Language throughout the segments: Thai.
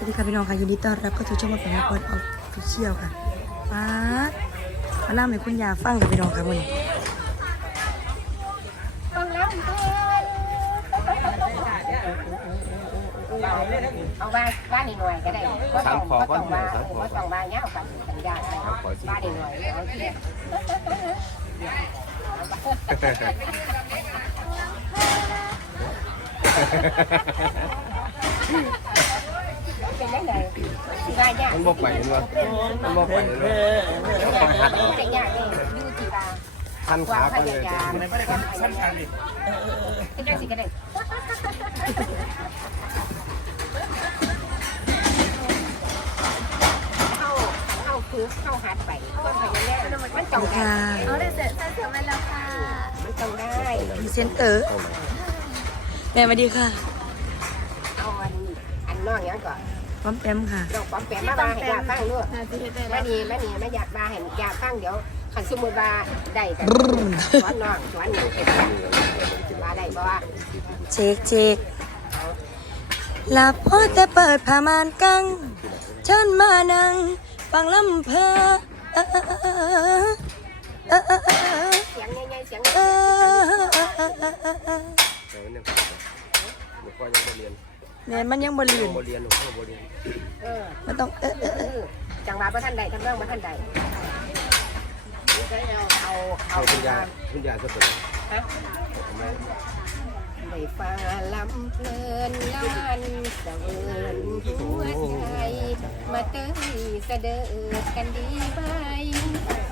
วัสดีค่ะพี่น้องค่ะยินดีต้อนรับเข้าสู่ช่องมาเป็นคนออฟฟิเชียลค่ะป๊ามาล่าให้คุณยาฟังกับพี่น้องค่ะวันนี้ต้องรับเพื่อนเอาบ้านบ้านหน่อยก็ได้ก็ต้องก็ต้องมาก็ต้องมาเงากันสัญญาบ้านหน่อยเอาที่เป็นยังไงสิบ้าน ยากมันบอกไปเห็นว่ามันบอกไปเห็นว่าคอยหัดเป็นยากเลยอยู่ที่บ้านพันวาขางพก่อนเลยยายามสั้นทางดิเป็นจังสิก็ได้เข้าเข้าคือเข้าหัดไปก็พยายามมันสต้อวังสดีได้ค่ะเอาได้เสร็จใส่เสื้อมาแล้วค่ะมันต้องได้พรีเซนเตอร์แม่สวัสดีค่ะ เอาอันอันน้องยังก่อน ป้อมแปมค่ะน้องปอมแปมมาบาให้ยาฟังด้วยนาทีได้มาแล้วนี่มานี่มาอยากบาให้ยาฟังเดี๋ยวขันสมมุติว่าได้กันสอนน้องสอนหนูเก็บมาได้บ่ว่าเช็คเช็คหลับพอแต่เปิดผ้ามานกังฉันมานั่งฟังลำเพอเออเออเออเออเออเออเสียงใหญ่ๆเสียงเออเออเออเออเออเออเดี๋ยว เนี่ยหนูก็ยังบ่เรียนแม่มันยังบ่ลื่นบ่เรียนหนูก็บ่เรียนเออมันต้องเออเออเออจังหวะพระท่านใดทำเรื่องพระท่านใดเอาเอาเอาคุณยาคุณยาจะเป็นฮะ ได้ฟ้าลำเพลินล้านสะเวินหัวใจมาเตยเสด็จกันดีไหม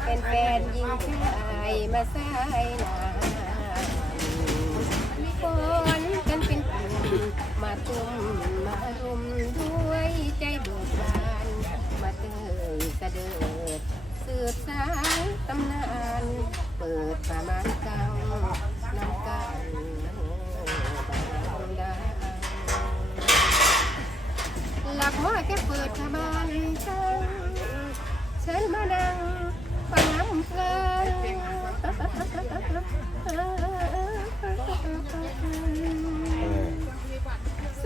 เป็นแฟนยิงชายมาสายหนา มาตุ้มมารุมด้วยใจบิกบานมาเตยเด็จสืบสายตำนาน เปิดประมาณกังน้ำกันบางดาหลับว่าแค่เปิดประมาณกังฉันมานั่งฟังน้ำเพลิน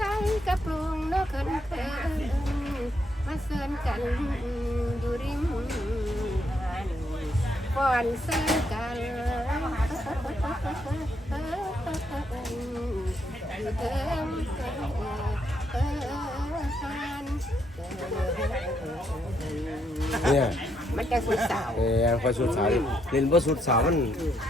ใส่กระโปรงนกเขินเขินมาเสินกันอยู่ริมหาดก่อนเสินกันเติมเอินเนี่ย มันจะสุดสาวเออคอยสุดสาวเรียนบ่สุดสาวมัน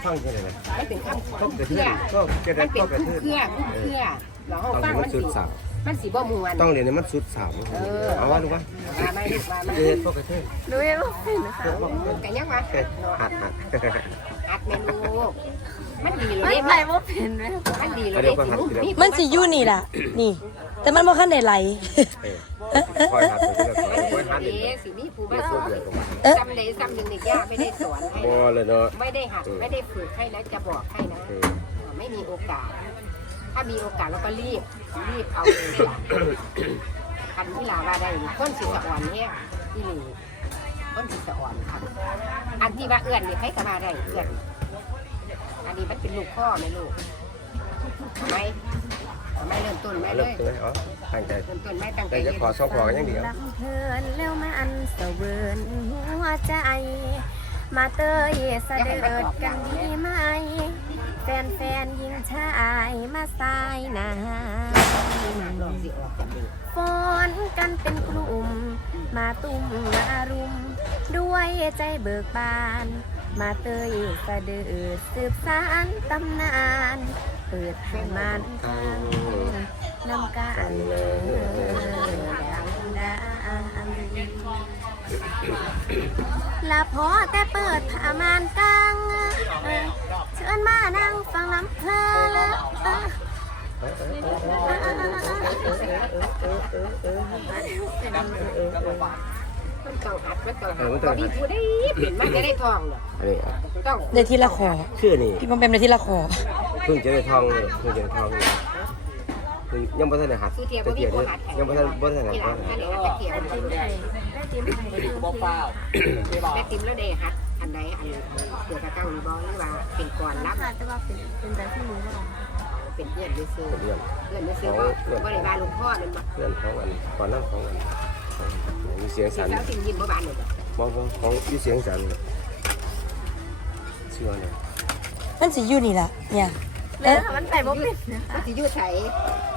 ฟังแค่ไหนมันเป็นคำก็กระเคเทืรื่ออนก็กระมันเทืเป็อนนก็กระคุ้มเทือนเครือคุ้มเครือเราต้องฟัเรีงยนมัมันนสุสิดสาวมันสีบ่มวนต้องเรียนให้มันสุดสาวเอาว่าลูกวะว่าไม่ว่าไม่เรียนก็กระเทือนรู้ยังว่าเป็นค่ะกันยังวะหัดหัดอัดเมนูมันดีเลไม่ยใส่ว่าเป็นไหมมันดีเลยนี่มันสิอยู่นี่ล่ะ นี่ แต่มันบ่คันได้ไหลคอยหัดไปเรื่อยคอยหัด เดเรียนสินี่ผู้มาไม่สสุอดนเดียวตรงนั้นเอ๊ะซ้ำใดซ้ำหนึ่งเด็กย่าไม่ได้สอนให้บ่เลยเนาะไม่ได้หัดไม่ได้ฝึกให้นะจะบอกให้นะไม่มีโอกาส ถ้ามีโอกาสเราก็รีบรีบเอาเลยคันที่ลาว่าได้คนสิสะอ่อนเนี่ยที่นี่คนสิสะอ่อนครับอันที่ว่าเอื้อนนี่ใครก็มาได้เอื้อนอันนี้มันเป็นลูกพ่อไหมลูกทำไมทำ ไมเริ่มต้นแม่เลเลิกยตัวอ๋อตั้งใจเริ่มต้นแม่ตั้งใจแต่จะขอซอกขอกันอย่างเดียว ลำเพลินแล้วมาอันเสเวินหัวใจ มาเตยเสด็จกันดีไหม แฟนแฟนๆยิงชายมาสายหนาลองสิออกจากมือฟ้อนกันเป็นกลุ่ม มาตุ้มมารุม ด้วยใจเบิกบาน มาเตยเสด็จสืบสานตำนานเปิดให้มันทางนำกันดังดังละพอแต่เปิดผ้ามานกลางเชิญมานั่งฟังลำเพลินมันต้องอัดมันต้องหัดตอนนี้ผู้ได้เปลี่ยนมันจะได้ทองเนาะอันนี้ต้องได้ทีละขอคือนี่พี่ป้อมแปมได้ทีละขอ เพิ่งจะได้ทองเลยเพิ่งจะได้ทองเลยคือยังบ่ทันได้หัดซื้อเทียบ่มีเกียบผู้เนี่ยหัดแข่งยังบ่ทันบ่ทันหัดที่หลังถ้าเดี๋ยวหัดตะเกียบได้จิ้มไข่ได้จิ้มไข่ดูสิแม่ติมแล้วได้หัดอันใดอันเกิดกระตั้งหรือบอหรือว่าเป็นก่อนรับค่ะแต่ว่าเป็นเป็นแบบที่หนูบอกเป็นเพื่อนด้วยซื้อเป็นเรื่องเพื่อนด้วยซื้อว่าบริวารหลวงพ่อเป็นมาเพื่อนของอันก่อนหน้าของอันของมีเสียงสิสันแล้วสิ่งยินบ่บานเลยจ้ะมองของของมีเสียงสันเชื่อเลยมันสิอยู่นี่ล่ะเนี่ย แม่มันไปบ่เป็นมันสิอยู่ไส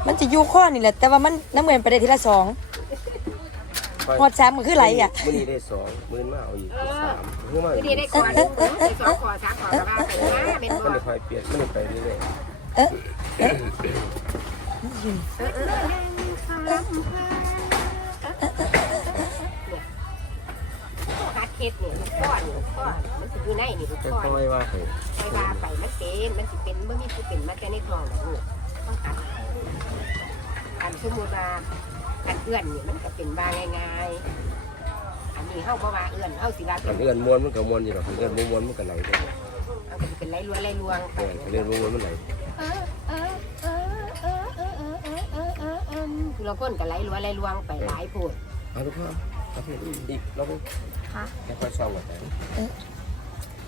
มันจะอยู่ข้อนี่แหละ แต่ว่ามันน้ำเงินไปได้ทีละสองหอดสามมันคือไหลอะ มื่อนี้ได้สองมื่นมาเอาอีกสามเมื่อมาคืออีดีกได้ก่อนได้สองขอสามขอกระบาไปนะเป็นมันบ่ได้คอยเปลี่ยนมันได้ไปเรื่อยเอ๊ะเอ๊ะ เฮ็ดนี่มันก้อนนี่ยก้อนมันสิอยู่ในนี่มันก้อนค่อยๆว่าไปไปว่าไปมันเป็นมันสิเป็นเมื่อมีผู้เป็นมาแต่ในท้องลูกต้องตัดอันสมมุติว่าอันเอื้อนนี่มันก็เป็นว่าง่ายๆอันนี้เฮาบ่ว่าเอื้อนเฮาสิว่าเป็อันนเอื้อนมวนมันก็มวนอยู่หรอกอันเอื้อนบ่มวนมันก็ไหลไปเอาก็สิเป็นไรลวงไรลวงไป เอออันเอื้อนบ่มวนมันไหลคือเราคนกับไหลรลวไรลลวงไปหลายโพดเอาลูกพ่อเอาเถอนอีกรอบนึง ค่ะแล้วค่อยซ่อมกัน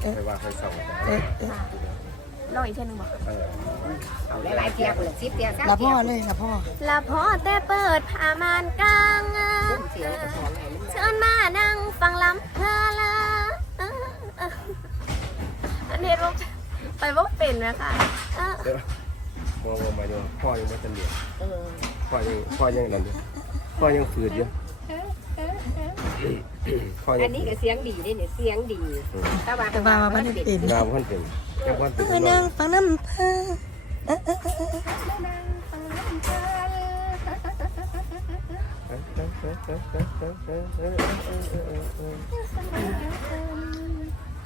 แต่ไปว่าค่อยซ่อมกันเอ๊ะเอ๊ะลองอีกเท่านึงบอกเออเอาหลายๆเทียคนละสิบเทียสามละเทีพ่อเลยละพ่อละพอแต่เปิดผ้ามานกลางพุ่มเสียงกระสองไงมันเชิญมานั่งฟังลำเพลาละอันนี้บ่ไปบ่เป็นนะคะเออเดี๋ยวมองมาอยู่พ่อยังไม่ทันเรียนเออพ่อยังพ่อยังนั่นอยู่พ่อยังฝืดอยู่ พ่อยัอังนนี้ก็เสียงดีนี่เนี่ยเสียงดีแต่ว่าแต่ว่าว่ามันเป็นงามพันเป็นแค่พันเป็นเออนั่งฟังน้ำเพอเอ๊ะเอ๊ะเอ๊ะเอ๊ะ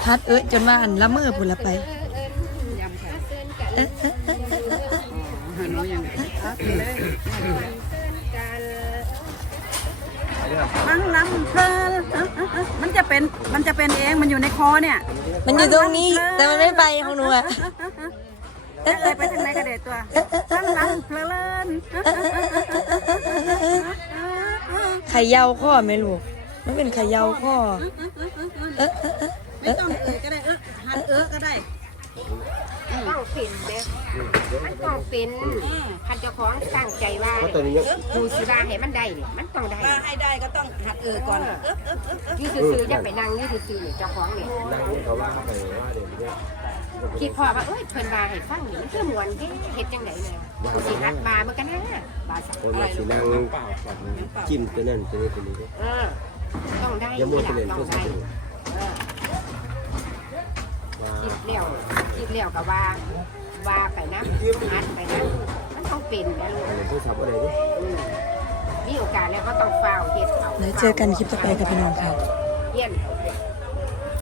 ฮัดเอ้ยจนว่าอันละเมอพุ่นละไปยำค่ะเส้นกันฮัลโหลยังไงเลยเส้นกัน นั่งลำเพลินมันจะเป็นมันจะเป็นเองมันอยู่ในคอเนี่ยมันอยู่ตรงนี้แต่มันไม่ไปของหนูอะอะไรไปทางไหนกระเด็ดตัวนั่งลำเพลินไข่เยาข้อไหมลูกมันเป็นไข่เยาข้อเอ๊ะเอ๊ะเอ๊ะไม่ต้องเอ่ยก็ได้เออหันเออก็ได้ต้องเป็นเด้มันต้อง เป็นคันเจ้าของตั้งใจว่าเพราะตอนนี้ยังดูสิว่าให้มันได้เนี่ยมันต้องได้ ถ้าให้ได้ก็ต้องหัดเออก่อนนี่ซื่อๆจะไปนั่งนี่ซื่อๆเนี่ยเจ้าของเนี่ยนั่งนี่เขาว่าไปว่าเดี๋ยวนี้คิดพอว่าเอ้ยเพิ่นว่าให้ฟังนี่มันคือมวนเด้เฮ็ดจังไดเนี่ยสิรัดมามันก็น่าบาสักคนอะไรมาสินั่งจิ้มตัวนั้นตัวนี้ตัวนี้เออต้องได้ยังนี่มัวล่ะไปเล่นต้ก็องสิได้เออคิดแล้วคิดแล้วก็ว่า ว่าไปนะอัดไปนะมันต้องเป็นนะลูกอะไรผู้สับอะไรนี่อืมมีโอกาสแล้วก็ต้องเฝ้าเฮ็ดเอาแล้วเจอกันคลิปต่อไปกับพี่น้องค่ะ เยี่ยน